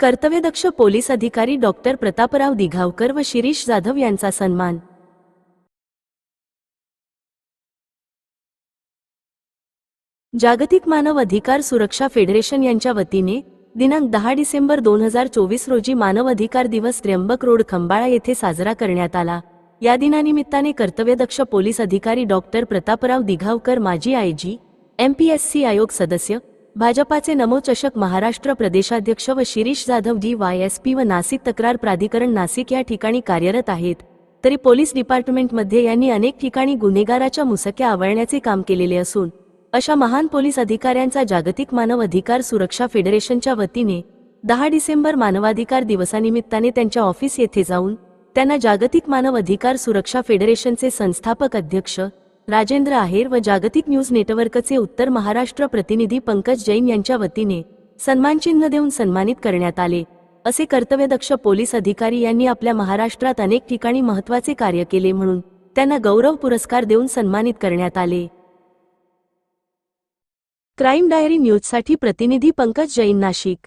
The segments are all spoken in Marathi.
कर्तव्यदक्ष पोलीस अधिकारी डॉक्टर प्रतापराव दिघावकर व शिरीष जाधव यांचा सन्मान. जागतिक मानव अधिकार सुरक्षा फेडरेशन यांच्या वतीने दिनांक दहा डिसेंबर दोन हजार चोवीस रोजी मानव अधिकार दिवस त्र्यंबक रोड खंबाळा येथे साजरा करण्यात आला. या दिनानिमित्ताने कर्तव्यदक्ष पोलीस अधिकारी डॉक्टर प्रतापराव दिघावकर माजी आयजी एमपीएससी आयोग सदस्य भाजपाचे नमोचषक महाराष्ट्र प्रदेशाध्यक्ष व Shirish Jadhav D Y S P व नाशिक तक्रार प्राधिकरण नाशिक या ठिकाणी कार्यरत आहेत. तरी पोलीस डिपार्टमेंटमध्ये यांनी अनेक ठिकाणी गुन्हेगाराच्या मुसक्या आवळण्याचे काम केलेले असून अशा महान पोलीस अधिकाऱ्यांचा जागतिक मानव अधिकार सुरक्षा फेडरेशनच्या वतीने दहा डिसेंबर मानवाधिकार दिवसानिमित्ताने त्यांच्या ऑफिस येथे जाऊन त्यांना जागतिक मानव अधिकार सुरक्षा फेडरेशनचे संस्थापक अध्यक्ष राजेंद्र आहेर व जागतिक न्यूज नेटवर्कचे उत्तर महाराष्ट्र प्रतिनिधी पंकज जैन यांच्या वतीने सन्मानचिन्ह देऊन सन्मानित करण्यात आले. असे कर्तव्यदक्ष पोलीस अधिकारी यांनी आपल्या महाराष्ट्रात अनेक ठिकाणी महत्त्वाचे कार्य केले म्हणून त्यांना गौरव पुरस्कार देऊन सन्मानित करण्यात आले. क्राईम डायरी न्यूजसाठी प्रतिनिधी पंकज जैन नाशिक.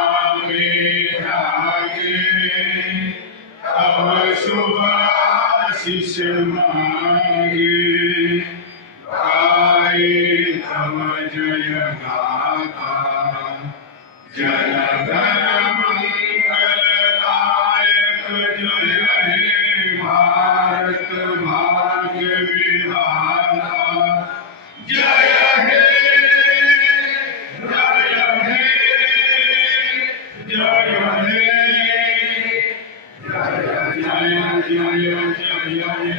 बख्शिश मांगे गाए तब जय गाता। जय गण मंगल गायक जय हे भारत भाग्य विधाता जय yeah, yeah, yeah. मिळाले